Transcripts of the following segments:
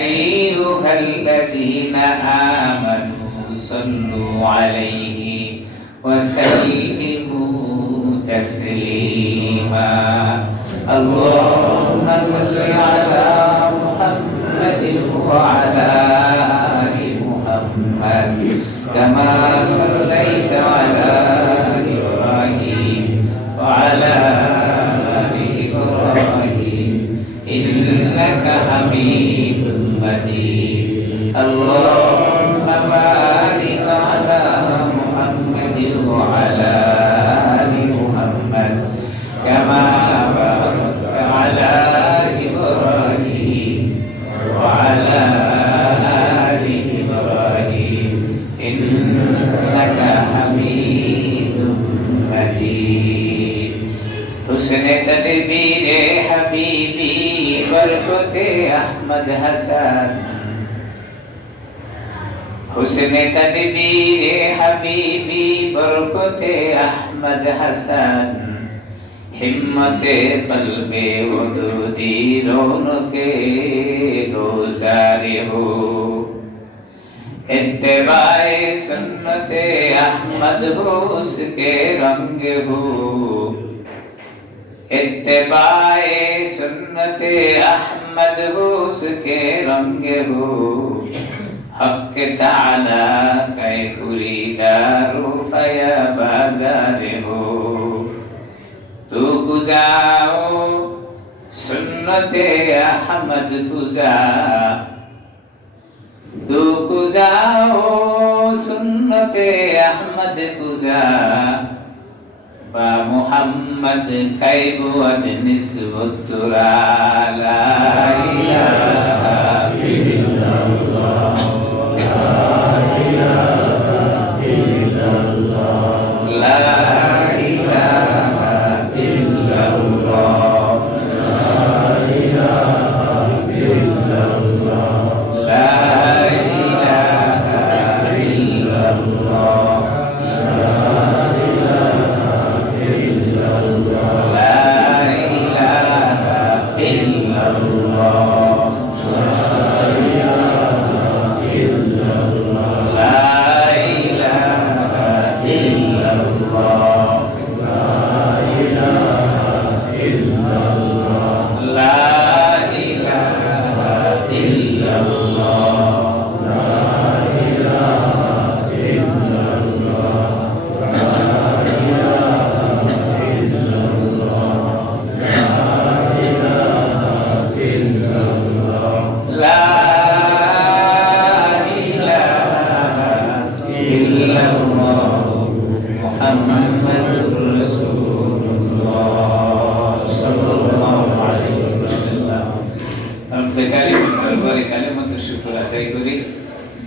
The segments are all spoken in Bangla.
أيها الذين آمنوا صلوا عليه وسلموا تسليما اللهم صل على محمد وعلى آل محمد كما صليت على إبراهيم وعلى آل إبراهيم إنك حميد مجيد اللهم بارك على محمد وعلى آل محمد كما باركت على إبراهيم وعلى آل إبراهيم إنك حميد مجيد حسن تدبير حبيبي बरकते अहमद हसन हुस्न तदबीर हबीबी बरकते अहमद हसन हिम्मते कल्बे वदूदी रौनके रोज़ारे हो इत्तिबाए सुन्नते अहमद हो उसके रंग हो इत्तिबाए सुन्नते अहमद हो उसके रंग हो हक ताला कै खुरीदारो फया बाजार हो तू गुजाओ सुन्नते अहमद गुजा तू गुजाओ सुन्नते अहमद गुजा बा मुहम्मद खैबु अद निस्बतुरा ला इलाहा इल्लल्लाह ला इलाहा इल्लल्लाह ला इलाहा इल्लल्लाह ला इलाहा इल्लल्लाह ला इलाहा इल्लल्लाह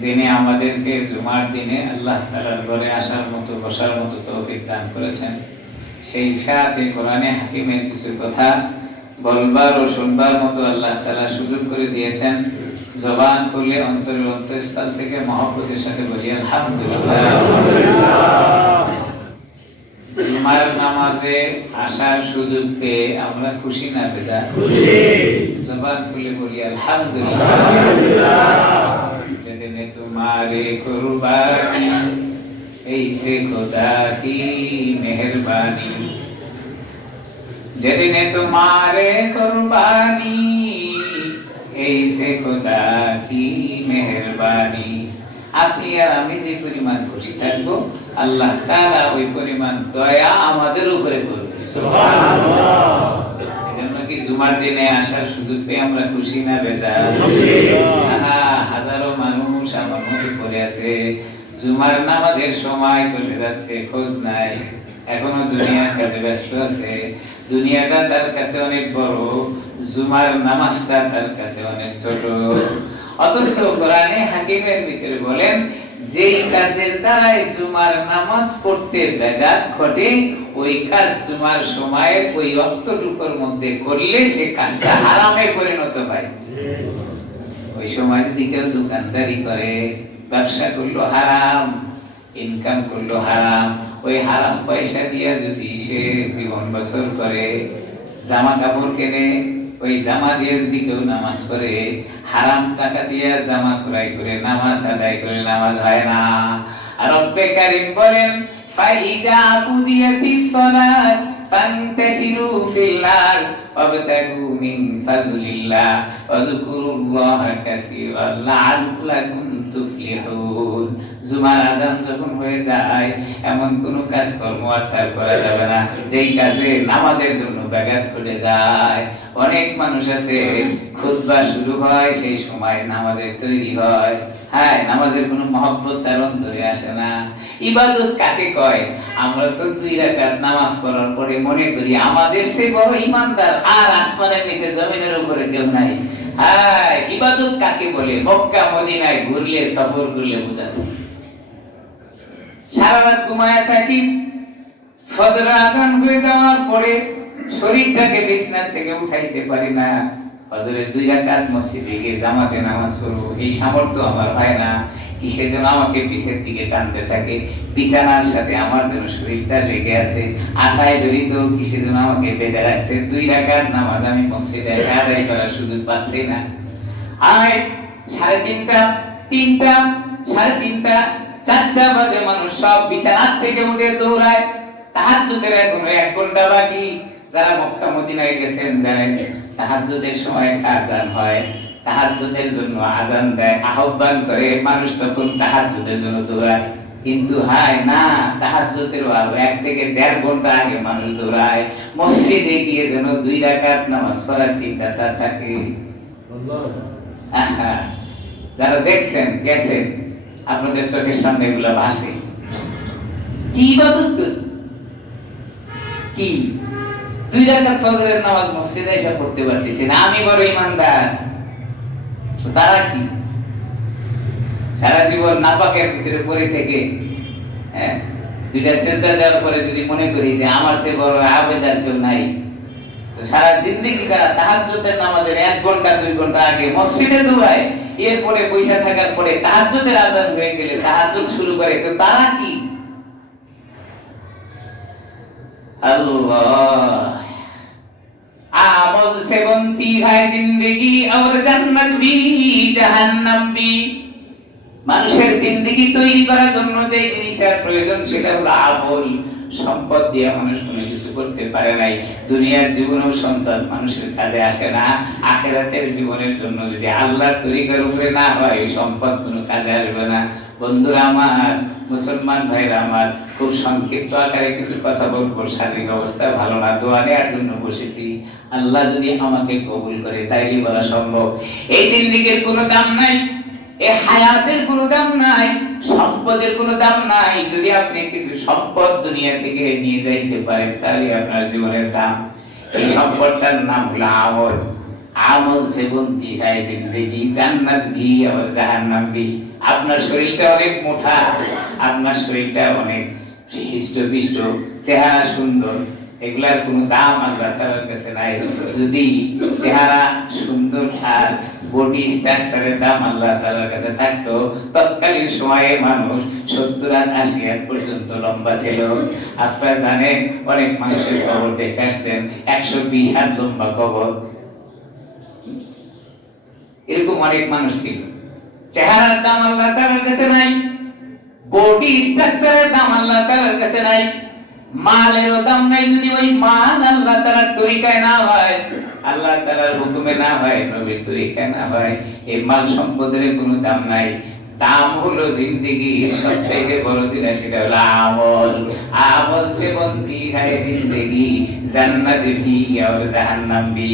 যিনি আমাদেরকে জুমার দিনে আল্লাহ তাআলার ঘরে আসার মতো বসার মতো তৌফিক দান করেছেন সেই সাথে কোরআনে হাকিমের কিছু কথা বলবার ও শুনবার মতো আল্লাহ তাআলা সুযোগ করে দিয়েছেন জবান খুলে অন্তরের অন্তঃস্থল থেকে মহব্বতের সাথে বলি আলহামদুলিল্লাহ জুমার নামাজে আসার সুযোগ পেয়ে আমরা খুশি না বেজা খুশি জবান খুলে বলি আলহামদুলিল্লাহ जदने तुम्हारे कुर्बानी ऐसे खुदा की मेहरबानी जदने तुम्हारे कुर्बानी ऐसे खुदा की मेहरबानी আপনি আর আমি যে পরিমাণ খুশি থাকবো আল্লাহ তাআলা ওই পরিমাণ দয়া আমাদের উপরে করবে সুবহানাল্লাহ এজন্য কি জুমার দিনে আসার সুযোগ পেয়ে আমরা খুশি না বেজার খুশি হাজারো মানুষ আমার মধ্যে পড়ে আছে জুমার নামাজের সময় চলে যাচ্ছে খোঁজ নাই এখনো দুনিয়ার কাজে ব্যস্ত আছে দুনিয়াটা তার কাছে অনেক বড় জুমার নামাজটা তার কাছে অনেক ছোট অথচ কোরআনে হাকিমের ভিতরে বলেন যেই কাজের দ্বারাই জুমার নামাজ পড়তে ব্যাঘাত ঘটে ওই কাজ জুমার সময়ে ওই ওয়াক্তটুকুর মধ্যে করলে সে কাজটা হারামে পরিণত হয় ওই সময় যদি কেউ দোকানদারি করে ব্যবসা করলো হারাম ইনকাম করলো হারাম ওই হারাম পয়সা দিয়া যদি সে জীবন বছর করে জামা কাপড় কেনে ওই জামা দিয়ে যদি কেউ নামাজ পড়ে হারাম টাকা দিয়ে জামা ক্রয় করে নামাজ আদায় করে নামাজ হয় না। আর রব্বে কারীম বলেন ফাইদা কুদিয়াতিস সালাত ফান্তাশিরু ফিল আরদ ওয়াবতাগু মিন ফাদলিল্লাহ ওয়াযকুরুল্লাহা কাসীরান লাআল্লাকুম তুফলিহুন। জুমার আযান যখন হয়ে যায় এমন কোন কাজ কর্ম আর তার করা যাবে না যেই কাজে নামাজের জন্য ব্যাঘাত ঘটে যায়। অনেক মানুষ আছে খুতবা শুরু হয় সেই সময় নামাজের তৈরি হয়, হ্যাঁ নামাজের কোনো মহব্বত তার অন্তরে আসে না। ইবাদত কাকে কয়? আমরা তো 2 রাকাত নামাজ পড়ার পরে মনে করি আমাদের চেয়ে বড় ঈমানদার আর আসমানের নিচে জমিনের উপরে কেউ নাই। হ্যাঁ ইবাদত কাকে বলে? মক্কা মদিনায় ঘুরলে সফর করলে বোঝা যায়। সারা রাত ঘুমায় থাকি, ফজর আযান হয়ে যাওয়ার পরে শরীরটাকে বিছানা থেকে উঠাইতে পারি না, ফজরের 2 রাকাত মসজিদে গিয়ে জামাতে নামাজ পড়ব এই সামর্থ্য আমার হয় না। কিসের জন্য আমাকে পিছের দিকে টানতে থাকে? বিছানার সাথে আমার জন্য শরীরটা লেগে আছে, আঠায় জড়িত, কিসের জন্য আমাকে বেঁধে রাখছে। 2 রাকাত নামাজ আমি মসজিদে আদায় করার সুযোগ পাচ্ছি না। আর 3:30, 3টা, 3:30, 4টা বাজে মানুষ সব বিছানা থেকে উঠে দৌড়ায়। তাহাজ্জুদের এখনো 1 ঘন্টা বাকি। যারা মক্কা মদিনায় গেছেন জানেন তাহাজ্জুদের সময় আযান হয়, তাহাজ্জুদের জন্য আযান দেয়, আহ্বান করে, মানুষ তখন তাহাজ্জুদের জন্য দৌড়ায়। কিন্তু হায় না, তাহাজ্জুদের 1 থেকে 1.5 ঘন্টা আগে মানুষ দৌড়ায় মসজিদে গিয়ে যেন 2 রাকাত নামাজ পড়ার চিন্তাটা থাকে। যারা দেখছেন গেছেন আপনাদের চোখের সামনে এগুলা ভাসে। কি ইবাদত কি? 2 রাকাত ফজরের নামাজ মসজিদে এসে পড়তে পারতেছি না, আমি বড় ঈমানদার। তারা কি সারা জীবন নাপাকের ভিতরে পড়ে থেকে 2টা সিজদা দেওয়ার পরে যদি মনে করি যে আমার চেয়ে বড় আবেদ আর কেউ নাই, তো সারা জিন্দেগি তারা তাহাজ্জুদের নামাজের 1 ঘন্টা 2 ঘন্টা আগে মসজিদে দৌড়ায়, এরপরে পয়সা থাকার পরে তাহাজ্জুদের আযান হয়ে গেলে তাহাজ্জুদ শুরু করে। তো তারা কি? अल्लाह आमल से बनती है जिंदगी और जन्नत भी जहन्नम भी। মানুষের জিন্দেগি তৈরি করার জন্য যে জিনিসটার প্রয়োজন সেটা হলো আমল। সম্পদ দিয়ে মানুষ কোনো কিছু করতে পারে নাই। দুনিয়ার জীবনেও সন্তান মানুষের কাজে আসে না। আখিরাতের জীবনের জন্য যদি আল্লাহর তরিকার উপরে না হয় সম্পদ কোনো কাজে আসবে না। বন্ধুরা আমার, মুসলমান ভাইরা আমার, খুব সংক্ষিপ্ত আকারে কিছু কথা বলবো। শারীরিক অবস্থা ভালো না, দোয়া নেওয়ার জন্য বসেছি। আল্লাহ যদি আমাকে কবুল করে তাইলে বলা সম্ভব। এই জিন্দেগির কোনো দাম নাই, এই হায়াতের কোনো দাম নাই, সম্পদের কোনো দাম নাই। যদি আপনি কিছু সম্পদ দুনিয়া থেকে নিয়ে যাইতে পারেন তাহলে আপনার জীবনের দাম। এই সম্পদটার নাম হলো আমল। আমল সে বনতি হয় জিন্দেগি, জান্নাত ভি আর জাহান্নাম ভি। আপনার শরীরটা অনেক মোটা, আপনার শরীরটা অনেক হৃষ্টপুষ্ট, চেহারা সুন্দর, এগুলার কোনো দাম আল্লাহ তাআলার কাছে নাই। যদি চেহারা সুন্দর আর বডি স্ট্রাকচারের দাম আল্লাহ তাআলার কাছে থাকতো, তৎকালীন সময়ে মানুষ 70 আর 80 হাত পর্যন্ত লম্বা ছিল। আপনারা জানেন অনেক মানুষের কবর দেখে আসছেন 120 হাত লম্বা কবর, এরকম অনেক মানুষ ছিল। চেহারার দাম আল্লাহ তাআলার কাছে নাই, বডি স্ট্রাকচারের দাম আল্লাহ তাআলার কাছে নাই, মালেরও দাম নাই। যদি ওই মাল আল্লাহ তাআলার তরিকায় না হয়, আল্লাহ তাআলার হুকুমে না হয়, নবীর তরিকায় না হয়, এই মাল সম্পদের কোনো দাম নাই। দাম হলো জিন্দেগির সবচেয়ে বড় জিনিস, সেটা হলো আমল। আমল সে বনতি হয় জিন্দেগি, জান্নাত ভি আর জাহান্নাম ভি।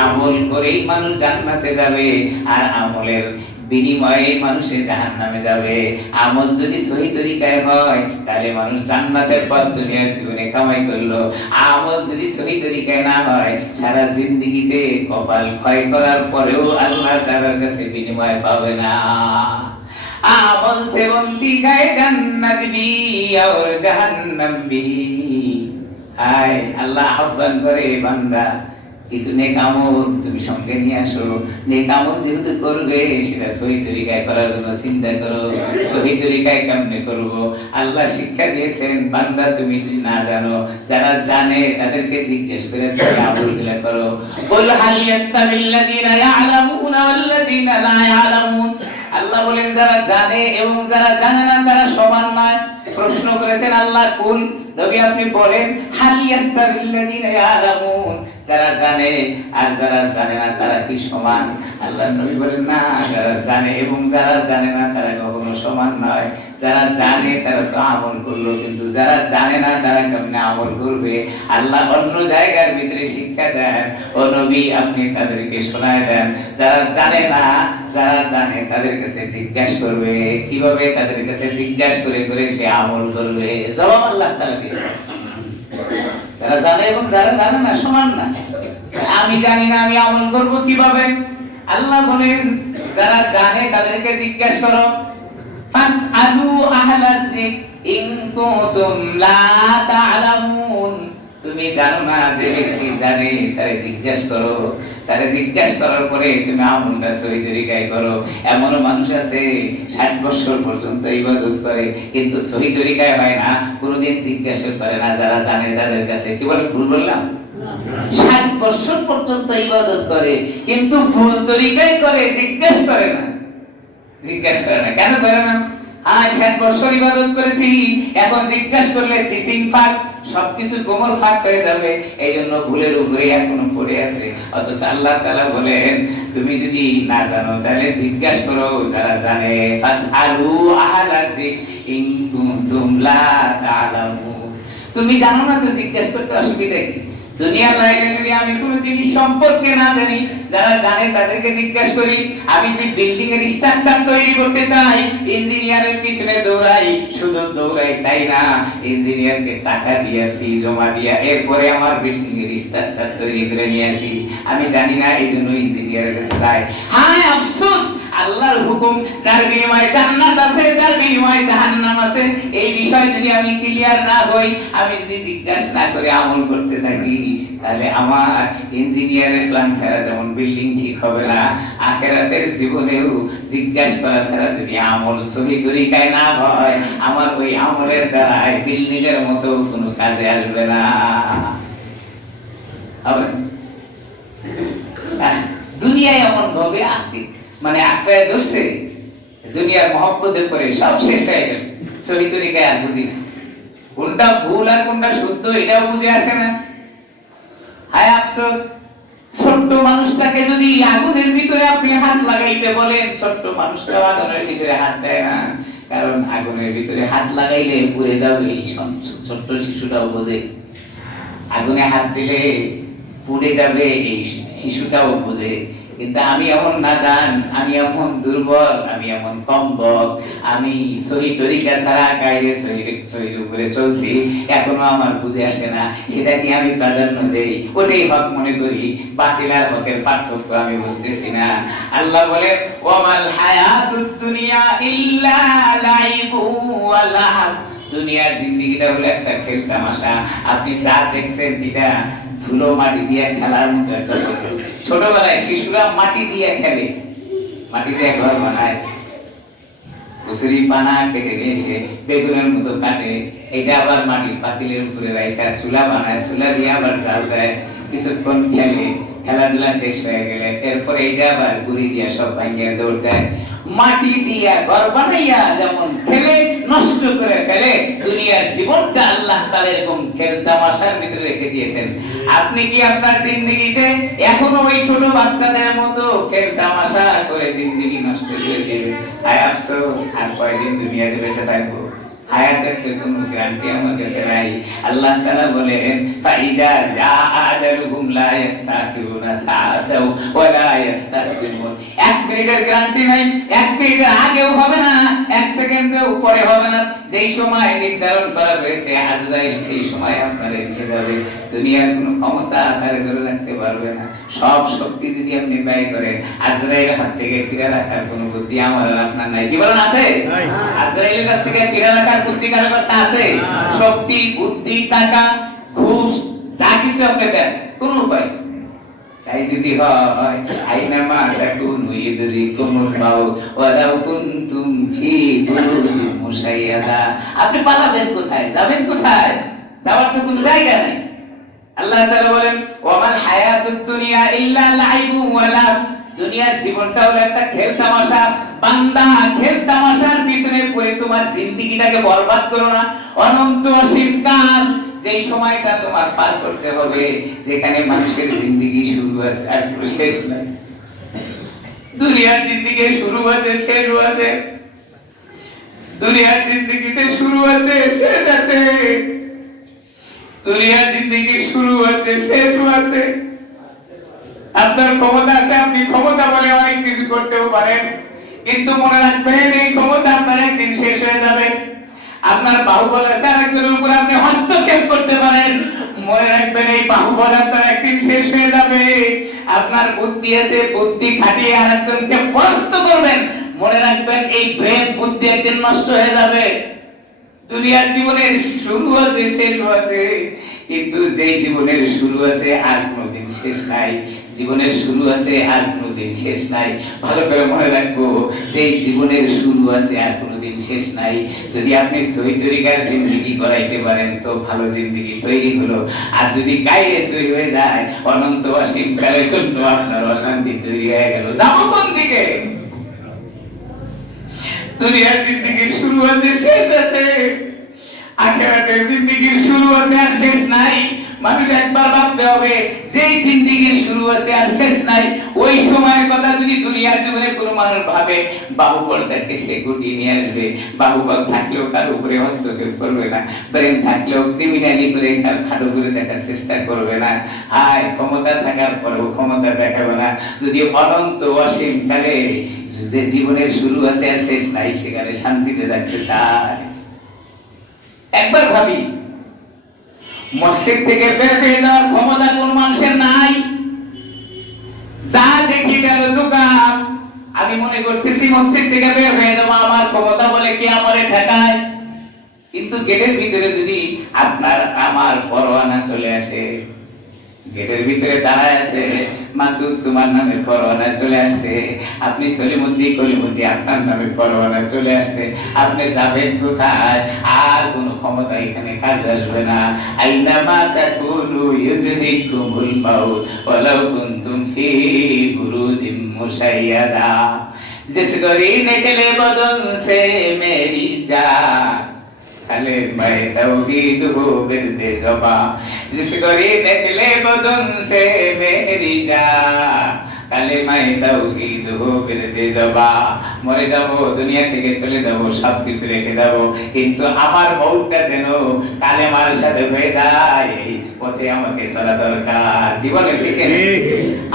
আমল করেই মানুষ জান্নাতে যাবে, আর আমলের বিনিময়ে মানুষে জাহান্নামে যাবে। আমল যদি সহি তরিকায় হয় তাহলে মানুষ জান্নাতের পথ দুনিয়ার জীবনে কামাই করলো। আমল যদি সহি তরিকায় না হয় সারা জিন্দেগিতে কপাল ক্ষয় করার পরেও আল্লাহ তাআলার কাছে বিনিময় পাবে না। আমল সে বনতি গায়ে জান্নাত ভি আর জাহান্নাম ভি। হায় আল্লাহ আহ্বান করে, বান্দা কিছু নেক আমল তুমি সঙ্গে নিয়ে আসো। নেক আমল যেহেতু করবে সেটা সহি তরিকায় করার জন্য চিন্তা করো। সহি তরিকায় কেমনে করবো? আল্লাহ শিক্ষা দিয়েছেন, বান্দা তুমি যদি না জানো, যারা জানে তাদেরকে জিজ্ঞেস করে তুমি আমলগুলো করো। কুল হাল ইয়াস্তাবিল্লাযীনা ইয়ালামুনা ওয়াল্লাযীনা লা ইয়ালামুন। আল্লাহ বলেন যারা জানে এবং যারা জানে না তারা সমান নয়। প্রশ্ন করেছেন আল্লাহ, কুল নবী আপনি বলেন, হাল ইয়াস্তাবিল্লাযীনা ইয়ালামুন, যারা জানে আর যারা জানে না তারা কি সমান? আল্লাহ নবী বলেন না, যারা জানে এবং যারা জানে না তারা কখনো সমান নয়। যারা জানে তারা তো আমল করলো, কিন্তু যারা জানে না তারা কেমনে আমল করবে? আল্লাহ অন্য জায়গার ভিতরে শিক্ষা দেন, ও নবী আপনি তাদেরকে শোনায় দেন, যারা জানে না যারা জানে তাদের কাছে জিজ্ঞাসা করবে। কিভাবে? তাদের কাছে জিজ্ঞাসা করে করে সে আমল করবে। জবাব আল্লাহ তাআলা দিয়েছেন, যারা জানে এবং যারা জানে না সমান না। আমি জানি না, আমি আমল করব কিভাবে? আল্লাহ বলেন যারা জানে তাদেরকে জিজ্ঞাসা করো। ফাসআলু আহলায যিকর ইন কুনতুম লা তা'লামুন। তুমি জানো না, যে ব্যক্তি জানে তারে জিজ্ঞাসা করো। তারে জিজ্ঞাসা করার পরে তুমি আমলটা সহি তরিকায় করো। এমন মানুষ আছে 60 বছর পর্যন্ত ইবাদত করে, কিন্তু সহি তরিকায় হয় না, কোনোদিন জিজ্ঞাসা করে না যারা জানে তাদের কাছে। কি বলে? ভুল বললাম? 60 বছর পর্যন্ত ইবাদত করে, কিন্তু ভুল তরিকায় করে, জিজ্ঞাসা করে না। জিজ্ঞাসা করে না কেন করে না? 60 বছর ইবাদত করেছি, এখন জিজ্ঞাসা করলে সিসিং ফাঁক, সবকিছু কোমল ফাঁক হয়ে যাবে, এই জন্য ভুলের উপরে এখনো পড়ে আছে। অথচ আল্লাহ তাআলা বলেন তুমি যদি না জানো তাহলে জিজ্ঞাসা করো যারা জানে। ফাসআলু আহলা যিকর ইন কুনতুম লা তা'লামুন। তুমি জানো না তো জিজ্ঞাসা করতে অসুবিধা কি? দুনিয়ার লাইনে যদি আমি কোনো জিনিস সম্পর্কে না জানি, যারা জানে তাদেরকে জিজ্ঞাসা করি। আমি যদি বিল্ডিং এর স্ট্রাকচার তৈরি করতে চাই, ইঞ্জিনিয়ারের পিছনে দৌড়াই, শুধু দৌড়াই তাই না, ইঞ্জিনিয়ারকে টাকা দিয়ে ফি জমা দিয়া এরপরে আমার বিল্ডিং এর স্ট্রাকচার তৈরি করে নিয়ে আসি। আমি জানি না, এই জন্য ইঞ্জিনিয়ারের কাছে যাই। হায় আফসোস, আল্লাহর হুকুম, যার বিনিময়ে জান্নাত আছে, যার বিনিময়ে জাহান্নাম আছে, এই বিষয় যদি আমি ক্লিয়ার না হই, আমি যদি জিজ্ঞাসা না করে আমল করতে থাকি, তাহলে আমার ইঞ্জিনিয়ারের প্ল্যান ছাড়া যেমন বিল্ডিং ঠিক হবে না, আখিরাতের জীবনেও জিজ্ঞাসা করা ছাড়া যদি আমল সহি তরিকায় না হয়, আমার ওই আমলের দ্বারা বিল্ডিং এর মতো কোনো কাজে আসবে না। হবে দুনিয়ায় এমন ভাবে মানে আঁকড়ায় ধরছে, দুনিয়ার মহব্বতের পরে সব শেষ হয়ে গেল। সহি তরিকায় আর বুঝি না, কোনটা ভুল আর কোনটা শুদ্ধ এটাও বুঝে আসে না। হায় আফসোস, ছোট্ট মানুষটাকে যদি আগুনের ভিতরে আপনি হাত লাগাইতে বলেন, ছোট্ট মানুষটা আগুনের ভিতরে হাত দেয় না, কারণ আগুনের ভিতরে হাত লাগাইলে পুড়ে যাবে। এই ছোট্ট শিশুটাও বোঝে, আগুনে হাত দিলে পুড়ে যাবে, এই শিশুটাও বোঝে। কিন্তু আমি এমন নাদান, আমি এমন দুর্বল, আমি এমন কমবক, আমি সহি তরিকা ছাড়া গায়ে সহির উপরে চলছি, এখনো আমার বুঝে আসে না। সেটা কি আমি প্রাধান্য দেই, ওটাই হক মনে করি, বাতিল আর হকের পার্থক্য আমি বুঝতেছি না। আল্লাহ বলে ওয়ামাল হায়াতুদ দুনিয়া ইল্লা লাইবু ওয়া লাহব। দুনিয়ার জিন্দেগিটা হলো একটা খেল তামাশা। আপনি যা দেখছেন এটা ধুলো মাটি দিয়ে খেলার মতো একটা বস্তু। ছোটবেলায় শিশুরা মাটি দিয়ে খেলে, মাটি দিয়ে ঘর বানায়, কুসুরি পানা কেটে নিয়ে এসে বেগুনের মতো কাটে, এটা আবার মাটির পাতিলের উপরে রাখা চুলা বানায়, চুলা দিয়ে আবার জাল দেয়, কিছুক্ষণ খেলে, খেলাধুলা শেষ হয়ে গেলে এরপরে এটা আবার গুড়ি দিয়ে সব ভাঙিয়ে দৌড় দেয়। মাটি দিয়া ঘর বানাইয়া যেমন ফেলে নষ্ট করে ফেলে, দুনিয়ার জীবনটা আল্লাহ তাআলা এরকম খেল তামাশার ভিতরে রেখে দিয়েছেন। আপনি কি আপনার জিন্দেগিতে এখনো ওই ছোট বাচ্চাদের মতো খেল তামাশা করে জিন্দেগি নষ্ট করে দিবেন? হায় আফসোস, আর কয়দিন দুনিয়াতে বেঁচে থাকবো? হায়াতের তো কোনো গ্যারান্টি আমার কাছে নাই। আল্লাহ তাআলা বলেন ফাইদা জা আজালুহুম লা ইস্তাখিরুনা সাআতাও ওয়া লা ইস্তাকদিমুন। এক মিনিটের গ্যারান্টি নাই, এক মিনিটের আগেও হবে না, এক সেকেন্ডের উপরে হবে না। যেই সময় নির্ধারণ করা হয়েছে আজরাইল সেই সময় আপনারে নিয়ে যাবে। দুনিয়ার কোনো ক্ষমতা তারে ধরে রাখতে পারবে না। সব শক্তি যদি আপনি ব্যয় করেন, আজরাইলের হাত থেকে ফিরে রাখার কোনো বুদ্ধি আমার আর আপনার নাই। কি বলেন আছে? আজরাইলের কাছ থেকে ফিরে রাখার বুদ্ধি কারো কাছে আছে? শক্তি, বুদ্ধি, টাকা, ঘুষ যা কিছু আপনি দেন, কোনো উপায় তাই যদি হয় আইনামা তাকুনু ইদরিকুমুল মাউত ওয়ালাউ কুনতুম ফি বুরুজিন মুশাইয়াদা। আপনি পালাবেন কোথায়, যাবেন কোথায়? যাওয়ার তো কোনো জায়গা নাই। আল্লাহ তাআলা বলেন ওয়ামাল হায়াতুদ দুনিয়া ইল্লা লাইবু ওয়া লাহব। দুনিয়ার জীবনটা হলো একটা খেল তামাশা। বান্দা, খেল তামাশার পিছনে পড়ে তোমার জিন্দেগিটাকে বরবাদ করো না। অনন্ত অসীম কাল, যেই সময়টা তোমার পার করতে হবে, যেখানে মানুষের জিন্দেগি শুরু আছে আর শেষ নাই। দুনিয়ার জিন্দেগি শুরু আছে, শেষও আছে। দুনিয়ার জিন্দেগিতে শুরু আছে, শেষ আছে। দুনিয়ার জিন্দেগি শুরু আছে, শেষও আছে। আপনার ক্ষমতা আছে, আপনি ক্ষমতা বলে অনেক কিছু করতেও পারেন, কিন্তু মনে রাখবেন এই ক্ষমতা আপনার একদিন শেষ হয়ে যাবে। আপনার বাহুবল আছে, আরেকজনের উপর আপনি হস্তক্ষেপ করতে পারেন, মনে রাখবেন এই বাহুবল আপনার একদিন শেষ হয়ে যাবে। আপনার বুদ্ধি আছে, বুদ্ধি খাটিয়ে আরেকজনকে পরাস্ত করবেন, মনে রাখবেন এই ব্রেন বুদ্ধি একদিন নষ্ট হয়ে যাবে। দুনিয়ার জীবনের শুরু আছে, শেষও আছে, কিন্তু যেই জীবনের শুরু আছে আর কোনোদিন শেষ নাই, জীবনের শুরু আছে আর কোনোদিন শেষ নাই। ভালো করে মনে রাখবো, যেই জীবনের শুরু আছে আর কোনোদিন শেষ নাই। যদি আপনি সহি তরিকার জিন্দেগি করাইতে পারেন তো ভালো জিন্দেগি তৈরি হলো, আর যদি গায়ে সহি হয়ে যায় অনন্ত অসীম কালের জন্য আপনার অশান্তি তৈরি হয়ে গেল। যাবো কোন দিকে? দুনিয়ার জিন্দেগির শুরু আছে, শেষ আছে। আখিরাতের জিন্দেগির শুরু আছে আর শেষ নাই। মানুষ একবার ভাবতে হবে, যেই জিন্দেগির শুরু আছে আর শেষ নাই, ওই সময়ের কথা যদি দুনিয়ার জীবনে কোনো মানুষ ভাবে, বাহুবল তাকে সে গুটিয়ে নিয়ে আসবে। বাহুবল থাকলেও তার উপরে হস্তক্ষেপ করবে না, ব্রেন থাকলেও ক্রিমিনালি করে তার খাটো করে দেখার চেষ্টা করবে না, আর ক্ষমতা থাকার পরেও ক্ষমতা দেখাবে না। যদি অনন্ত অসীম কালে যে জীবনের শুরু আছে আর শেষ নাই, সেখানে শান্তিতে থাকতে চায়। একবার ভাবি, মসজিদ থেকে বের হয়ে যাওয়ার ক্ষমতা কোন মানুষের নাই। যা দেখি গেল দোকান, আমি মনে করতেছি মসজিদ থেকে বের হয়ে যাবো, আমার ক্ষমতা বলে কি আমারে ঠেকায়। কিন্তু গেটের ভিতরে যদি আপনার আমার পরোয়ানা চলে আসে, গেটের ভিতরে দাঁড়ায় আছে, মাসুদ তোমার নামে পরোয়ানা চলে আসছে, আপনি সলিমুদ্দি কলিমুদ্দি আপনার নামে পরোয়ানা চলে আসছে, আপনি যাবেন কোথায়? আর কোনো ক্ষমতা এখানে কাজে আসবে না। আইনামা তাকুনু ইউদরিকুমুল মাউত ওয়ালাউ কুনতুম ফি বুরুজিন মুশাইয়াদা। जिस गरी निकले बदन से मेरी जान, अले मैं तौहीद हो बिरदे ज़ुबा। जिस गरी निकले बदन से मेरी जान, अले मैं तौहीद हो बिरदे ज़ुबा। মরে যাব, দুনিয়া থেকে চলে যাব, সবকিছু রেখে যাব, কিন্তু আমার মৌতটা যেন কালেমার সাথে হয়ে যায়, এই পথে আমাকে চলা দরকার। কি বলে ঠিক না?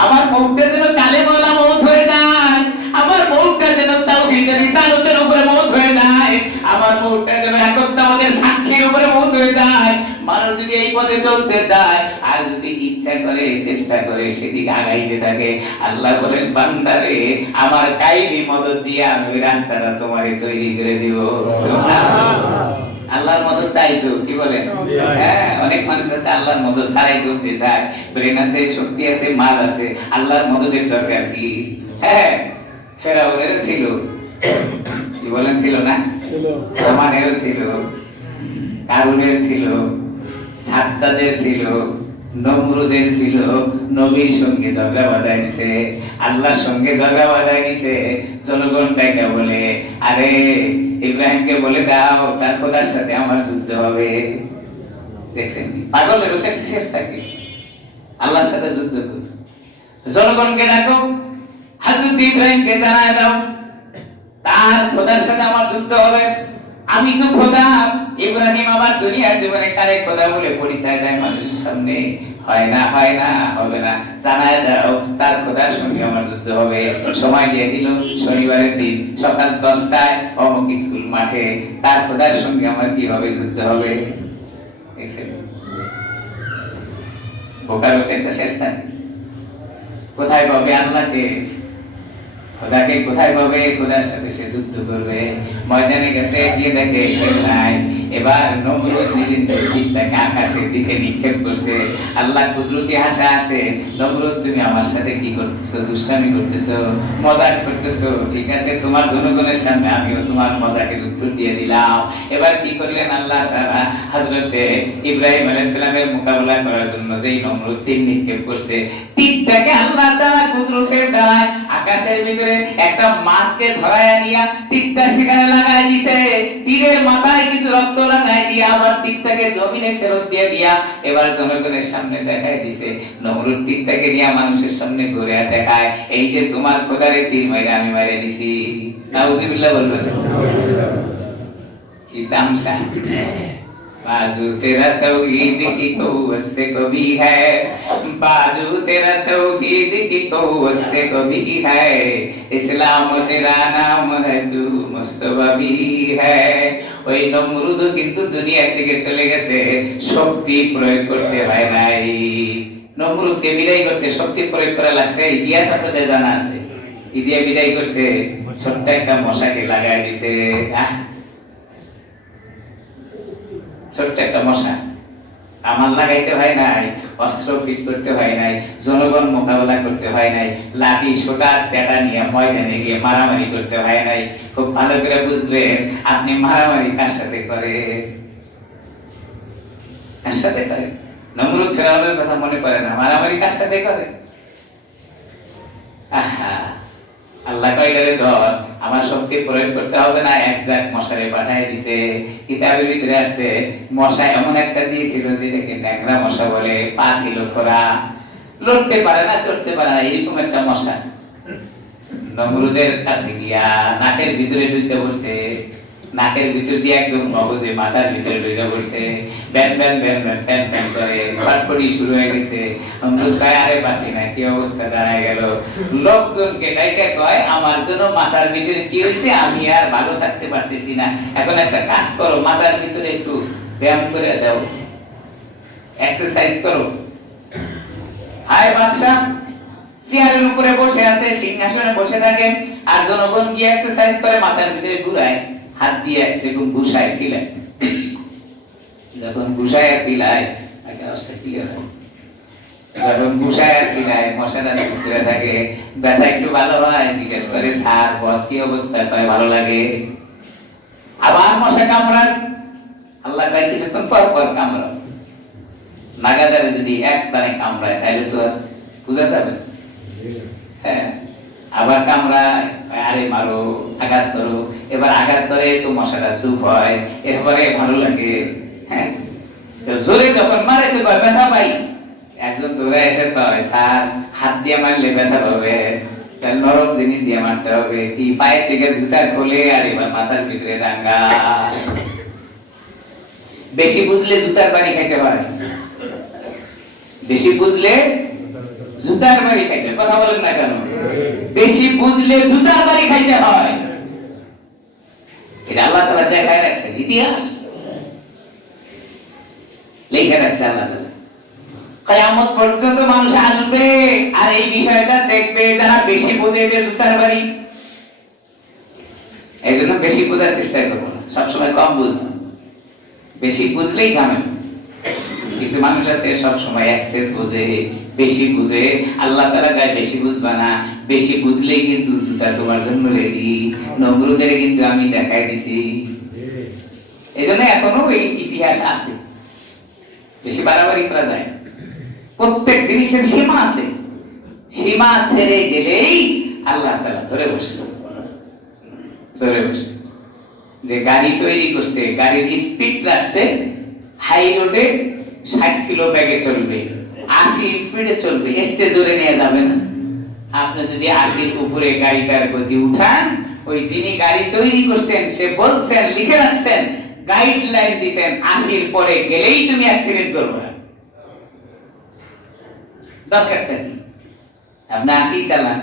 আমার মৌতটা যেন কালেমাওয়ালা মৌত হয়ে যায়, আমার মৌতটা যেন তাওহীদের রিসালাতের উপরে মৌত হয়ে যায়, আমার মৌতটা যেন একত্ববাদের সাক্ষীর উপরে মৌত হয়ে যায়। মানুষ যদি এই পথে চলতে চায় আর যদি ইচ্ছা করে, চেষ্টা করে, সেদিকে আগাইতে থাকে, আল্লাহ বলেন বান্দারে আমার কাইবি মদদ দিয়ে আমি ওই রাস্তাটা তোমারে তৈরি করে দিব। সুবহানাল্লাহ। আল্লাহর মদদ চাইতো, কি বলে? হ্যাঁ, অনেক মানুষ আছে আল্লাহর মদদ ছাড়াই চলতে চায়, ব্রেন আছে, শক্তি আছে, মাল আছে, আল্লাহর মদদের দরকার কি? হ্যাঁ, ফেরাউনেরও ছিল, কি বলেন ছিল না? হামানেরও ছিল, কারুনের ছিল, সাদ্দাদের ছিল, নমরুদের ছিল। নবীর সঙ্গে ঝগড়া বাঁধায় নিছে, আল্লাহর সঙ্গে ঝগড়া বাঁধায় নিছে। জনগণটাকে বলে, আরে ইব্রাহিমকে বলে দাও তার খোদার সাথে আমার যুদ্ধ হবে। দেখছেন পাগলের ওটা শেষ থাকে, আল্লাহর সাথে যুদ্ধ করতে। জনগণকে ডাকো, হযরত ইব্রাহিমকে জানায় দাও তার খোদার সাথে আমার যুদ্ধ হবে, আমি তো খোদা। ইব্রাহিম আবার দুনিয়ার জীবনে কারে খোদা বলে পরিচয় দেয় মানুষের সামনে? হয় না, হয় না, হবে না। জানায় দাও তার খোদার সঙ্গে আমার যুদ্ধ হবে। সময় দিয়ে দিল, শনিবারের দিন সকাল 10টায় অমুক স্কুল মাঠে, তার খোদার সঙ্গে আমার কিভাবে যুদ্ধ হবে? বোকার একটা শেষ থাকে। কোথায় পাবে আল্লাহকে? খোদাকে কোথায় পাবে? খোদার সাথে সে যুদ্ধ করবে। ময়দানে গেছে, গিয়ে দেখে কেউ নাই, এবার নমরুদ নিজের তীরটাকে আকাশের দিকে নিক্ষেপ করছে। আল্লাহ কুদরতি হাসা আসে, নমরুদ তুমি আমার সাথে কি করতেছো? দুষ্টামি করতেছো, মজাক করতেছো। ঠিক আছে, তোমার জনগণের সামনে আমিও তোমার মজাকের উত্তর দিয়ে দিলাম। এবার কি করলেন আল্লাহ তাআলা? হযরতে ইব্রাহিম আলাইহিস সালামের মোকাবেলা করার জন্য যেই নমরুদ তীর নিক্ষেপ করছে, তীরটাকে আল্লাহ তাআলা কুদরতের দ্বারায় আকাশের ভিতরে একটা মাছকে ধরায় নিয়া তীরটা সেখানে লাগাই দিয়েছে। তীরের মাথায় কিছু রক্ত লাগাই দিয়া আবার তীরটাকে জমিনে ফেরত দিয়ে দিয়া এবার জনগণের সামনে দেখাই দিয়েছে। নমরুদ তীরটাকে নিয়ে মানুষের সামনে ঘুরে দেখায়, এই যে তোমার খোদারে তীর মাইরে আমি মাইরে দিছি। নাউজুবিল্লাহ বলবেন, কি তামসা। बाजू तेरा तौहीद की कौवत से कभी है, बाजू तेरा तौहीद की कौवत से कभी है, इस्लाम तेरा नाम है तू मुस्तफा भी है। ওই নমরুদ কিন্তু দুনিয়া থেকে চলে গেছে, শক্তি প্রয়োগ করতে হয় নাই। নমরুদকে বিদায় করতে শক্তি প্রয়োগ করা লাগছে, ইতিহাস আপনাদের জানা আছে। ইদিয়া বিদায় করছে, ছোট্ট একটা মশাকে লাগাই দিছে। ছোট্ট একটা মশা, আমার লাগাইতে হয় নাই, অস্ত্র ফিট করতে হয় নাই, জনগণ মোকাবেলা করতে হয় নাই, লাঠি সোটা পেটা নিয়ে ময়দানে গিয়ে মারামারি করতে হয় নাই। খুব ভালো করে বুঝবেন আপনি মারামারি কার সাথে করে, কার সাথে করে? নমরুদ ফেরাউনের কথা মনে করে না, মারামারি কার সাথে করে? আহা, আল্লাহ কইলে ধর, আমার শক্তি প্রয়োগ করতে হবে না, একজাক মশারে পাঠিয়ে দিয়েছে। কিতাবের ভিতরে আসছে মশা এমন একটা দিয়েছিল যেটাকে ন্যাংরা মশা বলে, পা ছিল খোরা, লড়তে পারে না, চড়তে পারে না, এরকম একটা মশা। নমরুদের কাছে গিয়া নাকের ভিতরে ঢুকে বসে, নাকের ভিতর দিয়ে একদম মগজে মাথার ভিতরে ঢুকে বসে, ব্যান ব্যান ব্যান ব্যান ব্যান ব্যান করে ছটফটি শুরু হয়ে গেছে। নমরুদ কয় আরে বাঁচি না, কি অবস্থা দাঁড়ায় গেল। লোকজনকে ডাইকা কয় আমার জন্য মাথার ভিতরে কি হয়েছে, আমি আর ভালো থাকতে পারতেছি না, এখন একটা কাজ করো, মাথার ভিতরে একটু ব্যায়াম করে দাও, এক্সারসাইজ করো। হায় বাদশাহ চেয়ারের উপরে বসে আছে, সিংহাসনে বসে থাকে, আর জনগণ গিয়ে এক্সারসাইজ করে, মাথার ভিতরে ঘুরায়, হাত দিয়ে এরকম ঘুষায় খিলায়। যখন ঘুষায় আর খিলায়, যখন ঘুষায় আর খিলায়, মশারা শুকিয়ে থাকে, ব্যথা একটু ভালো হয়, জিজ্ঞেস করে স্যার বস কি অবস্থা, তাই ভালো লাগে। আবার মশা কামড়ায়, আল্লাহ কয় কিছুক্ষণ পর পর কামড়াও। নাগাদারে যদি একবারে কামড়ায় তাহলে তো বুঝা যাবে। হ্যাঁ, আবার কামড়ায়, আরে মারো, আঘাত করো। এবার আঘাত করে তো মশাটা চুপ হয়, এরপরে ভালো লাগে। হ্যাঁ, জোরে যখন মারে তো ব্যথা পাই। একজন দৌড়ে এসে কয় স্যার হাত দিয়ে মারলে ব্যথা পাবে, নরম জিনিস দিয়ে মারতে হবে। কি পায়ের থেকে জুতা খোলে আর এবার মাথার ভিতরে ডাঙ্গা। বেশি বুঝলে জুতার বাড়ি খাইতে হয়, বেশি বুঝলে জুতার বাড়ি খাইতে, কথা বলেন না কেন? বেশি বুঝলে জুতার বাড়ি খাইতে হয়। এটা আল্লাহ তাআলা দেখায় রাখছেন, ইতিহাস লেখা রাখছে আল্লাহ তাআলা। কিয়ামত পর্যন্ত মানুষ আসবে আর এই বিষয়টা দেখবে, যারা বেশি বুঝে জুতার বাড়ি। এই জন্য বেশি বোঝার চেষ্টা করবো না, সবসময় কম বুঝবো। বেশি বুঝলেই ঝামেলা। কিছু মানুষ আছে সবসময় এক্সেস বুঝে, বেশি বুঝে। আল্লাহ তাআলা গায় বেশি বুঝবা না, বেশি বুঝলেই কিন্তু জুতা তোমার জন্য রেডি। নমরুদের কিন্তু আমি দেখাই দিছি। এজন্য এখনো এই ইতিহাস আছে, বেশি বাড়াবাড়ি করা যায়। প্রত্যেক জিনিসের সীমা আছে, সীমা ছেড়ে গেলেই আল্লাহ তাআলা ধরে বসে, ধরে বসে। যে গাড়ি তৈরি করছে, গাড়ির স্পিড রাখছে হাই রোডে 60 কিলো বেগে চলবে, 80 স্পিডে চলবে, এর চেয়ে জোরে নিয়ে যাবে না। আপনি যদি 80-র উপরে গাড়িটার গতি উঠান, ওই যিনি গাড়ি তৈরি করছেন সে বলছেন, লিখে রাখছেন, গাইডলাইন দিবেন 80-র পরে গেলেই তুমি অ্যাক্সিডেন্ট করবে না। দরকারটা কি? আপনি 80 চালান,